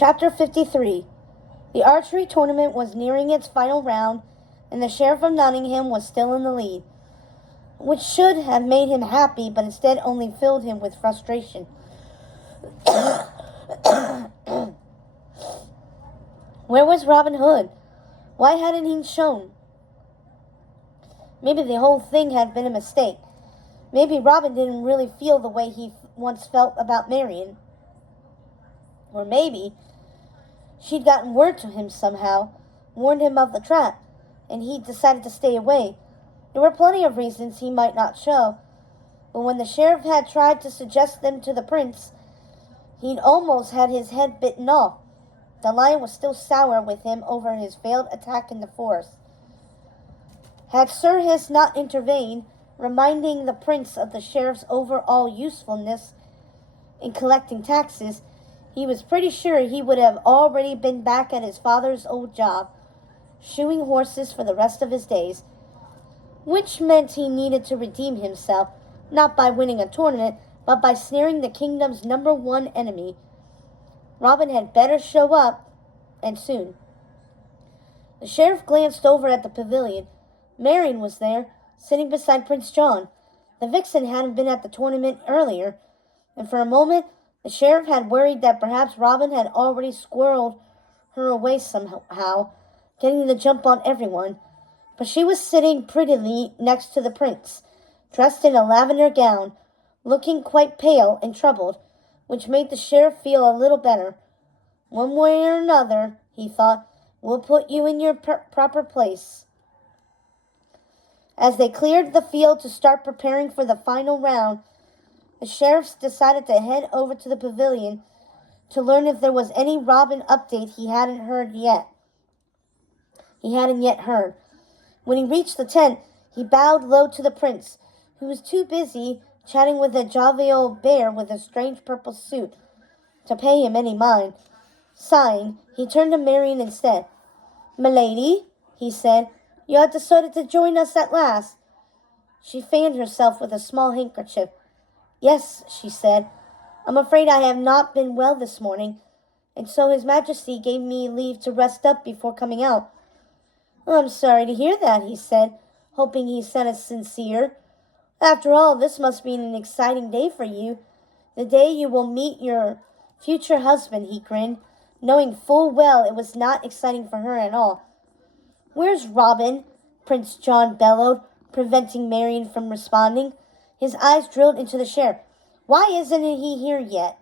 Chapter 53. The archery tournament was nearing its final round, and the Sheriff of Nottingham was still in the lead, which should have made him happy, but instead only filled him with frustration. Where was Robin Hood? Why hadn't he shown? Maybe the whole thing had been a mistake. Maybe Robin didn't really feel the way he once felt about Marian. Or maybe she'd gotten word to him somehow, warned him of the trap, and he'd decided to stay away. There were plenty of reasons he might not show, but when the sheriff had tried to suggest them to the prince, he'd almost had his head bitten off. The lion was still sour with him over his failed attack in the forest. Had Sir Hiss not intervened, reminding the prince of the sheriff's overall usefulness in collecting taxes, he was pretty sure he would have already been back at his father's old job, shoeing horses for the rest of his days, which meant he needed to redeem himself, not by winning a tournament, but by snaring the kingdom's #1 enemy. Robin had better show up, and soon. The sheriff glanced over at the pavilion. Marian was there, sitting beside Prince John. The vixen hadn't been at the tournament earlier, and for a moment the sheriff had worried that perhaps Robin had already squirreled her away somehow, getting the jump on everyone. But she was sitting prettily next to the prince, dressed in a lavender gown, looking quite pale and troubled, which made the sheriff feel a little better. One way or another, he thought, we'll put you in your proper place. As they cleared the field to start preparing for the final round, the sheriff decided to head over to the pavilion to learn if there was any Robin update he hadn't yet heard. When he reached the tent, he bowed low to the prince, who was too busy chatting with a jovial bear with a strange purple suit to pay him any mind. Sighing, he turned to Marian instead. "Milady," he said, "you have decided to join us at last." She fanned herself with a small handkerchief. "Yes," she said. "I'm afraid I have not been well this morning, and so His Majesty gave me leave to rest up before coming out." "I'm sorry to hear that," he said, hoping he sounded sincere. "After all, this must be an exciting day for you. The day you will meet your future husband," he grinned, knowing full well it was not exciting for her at all. "Where's Robin?" Prince John bellowed, preventing Marian from responding. His eyes drilled into the sheriff. "Why isn't he here yet?"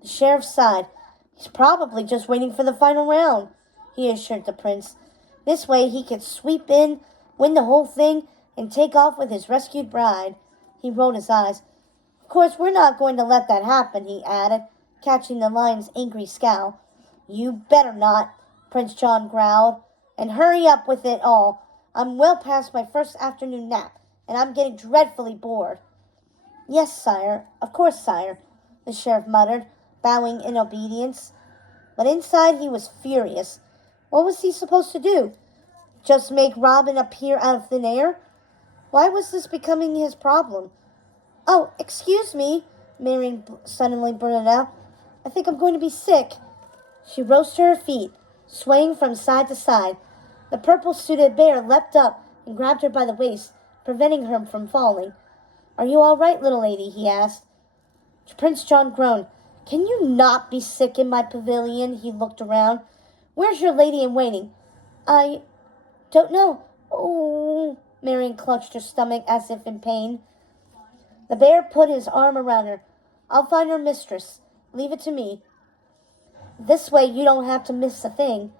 The sheriff sighed. "He's probably just waiting for the final round," he assured the prince. This way he could sweep in, win the whole thing, and take off with his rescued bride. He rolled his eyes. "Of course, we're not going to let that happen," he added, catching the lion's angry scowl. "You better not," Prince John growled. "And hurry up with it all. I'm well past my first afternoon nap, and I'm getting dreadfully bored." "Yes, sire. Of course, sire," the sheriff muttered, bowing in obedience. But inside he was furious. What was he supposed to do? Just make Robin appear out of thin air? Why was this becoming his problem? "Oh, excuse me," Marian suddenly blurted out. "I think I'm going to be sick." She rose to her feet, swaying from side to side. The purple-suited bear leapt up and grabbed her by the waist, preventing her from falling. "Are you all right, little lady?" he asked. Prince John groaned. "Can you not be sick in my pavilion?" He looked around. "Where's your lady-in-waiting?" "I don't know." "Oh," Marian clutched her stomach as if in pain. The bear put his arm around her. "I'll find her mistress. Leave it to me. This way you don't have to miss a thing."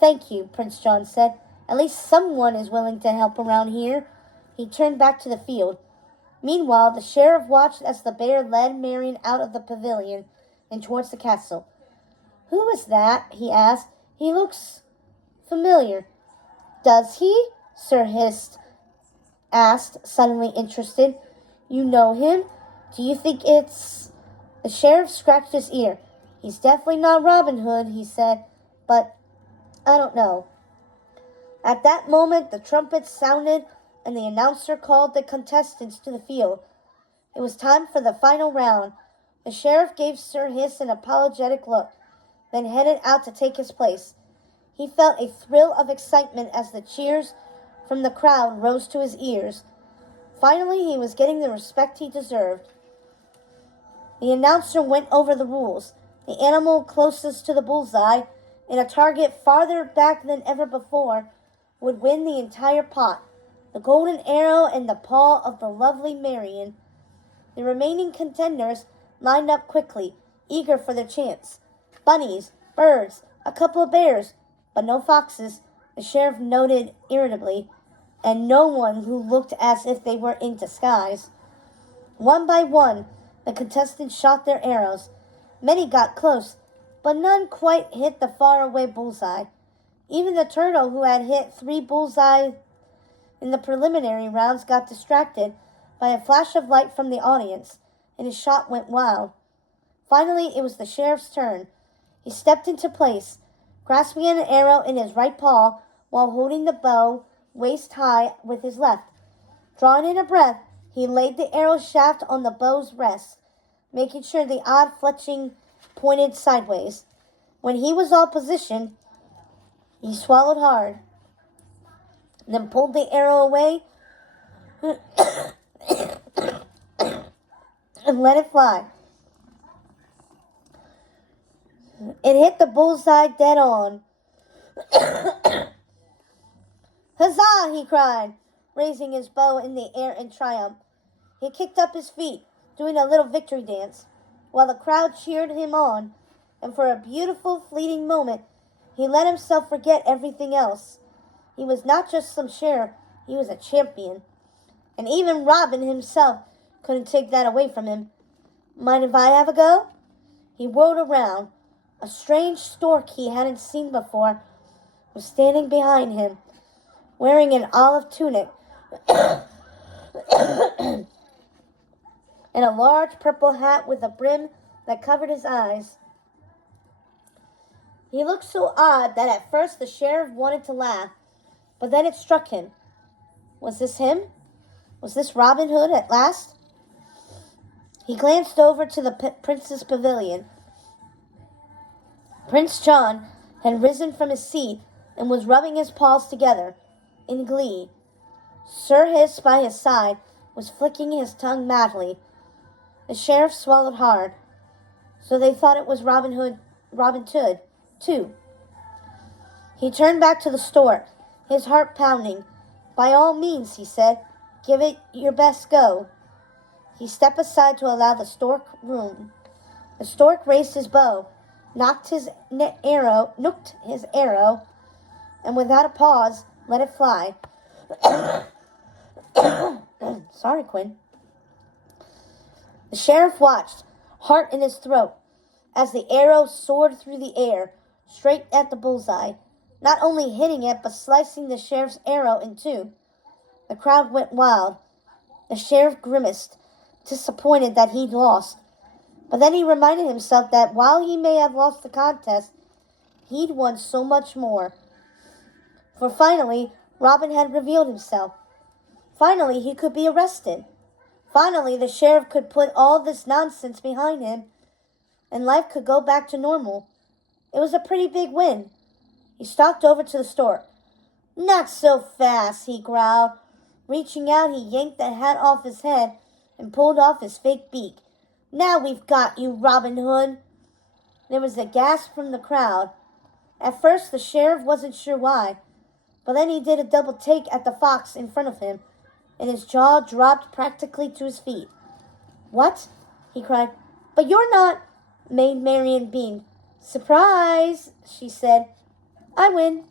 "Thank you," Prince John said. "At least someone is willing to help around here." He turned back to the field. Meanwhile, the sheriff watched as the bear led Marian out of the pavilion and towards the castle. "Who is that?" he asked. "He looks familiar." "Does he?" Sir Hiss asked, suddenly interested. "You know him? Do you think it's—" The sheriff scratched his ear. "He's definitely not Robin Hood," he said, "but I don't know." At that moment, the trumpets sounded, and the announcer called the contestants to the field. It was time for the final round. The sheriff gave Sir Hiss an apologetic look. then headed out to take his place. He felt a thrill of excitement as the cheers from the crowd rose to his ears. Finally, he was getting the respect he deserved. The announcer went over the rules. The animal closest to the bullseye, and a target farther back than ever before, would win the entire pot, the golden arrow in the paw of the lovely Marion. The remaining contenders lined up quickly, eager for their chance. Bunnies, birds, a couple of bears, but no foxes, the sheriff noted irritably, and no one who looked as if they were in disguise. One by one, the contestants shot their arrows. Many got close, but none quite hit the faraway bullseye. Even the turtle, who had hit 3 bullseyes in the preliminary rounds, got distracted by a flash of light from the audience, and his shot went wild. Finally, it was the sheriff's turn. He stepped into place, grasping an arrow in his right paw while holding the bow waist high with his left. Drawing in a breath, he laid the arrow shaft on the bow's rest, making sure the odd fletching pointed sideways. When he was all positioned, he swallowed hard, then pulled the arrow away and let it fly. It hit the bullseye dead on. "Huzzah!" he cried, raising his bow in the air in triumph. He kicked up his feet, doing a little victory dance, while the crowd cheered him on, and for a beautiful, fleeting moment, he let himself forget everything else. He was not just some sheriff, he was a champion, and even Robin himself couldn't take that away from him. "Mind if I have a go?" He whirled around. A strange stork he hadn't seen before was standing behind him, wearing an olive tunic and a large purple hat with a brim that covered his eyes. He looked so odd that at first the sheriff wanted to laugh, but then it struck him. Was this him? Was this Robin Hood at last? He glanced over to the prince's pavilion. Prince John had risen from his seat and was rubbing his paws together in glee. Sir Hiss by his side was flicking his tongue madly. The sheriff swallowed hard. So they thought it was Robin Hood, too. He turned back to the store, his heart pounding. "By all means," he said, "give it your best go." He stepped aside to allow the stork room. The stork raised his bow, nooked his arrow, and without a pause, let it fly. Sorry, Quinn. The sheriff watched, heart in his throat, as the arrow soared through the air, straight at the bullseye, not only hitting it, but slicing the sheriff's arrow in two. The crowd went wild. The sheriff grimaced, disappointed that he'd lost. But then he reminded himself that while he may have lost the contest, he'd won so much more. For finally, Robin had revealed himself. Finally, he could be arrested. Finally, the sheriff could put all this nonsense behind him, and life could go back to normal. It was a pretty big win. He stalked over to the store. "Not so fast," he growled. Reaching out, he yanked the hat off his head and pulled off his fake beak. "Now we've got you, Robin Hood." There was a gasp from the crowd. At first, the sheriff wasn't sure why, but then he did a double take at the fox in front of him, and his jaw dropped practically to his feet. "What?" he cried. "But you're not—" Maid Marian beamed. "Surprise," she said. "I win."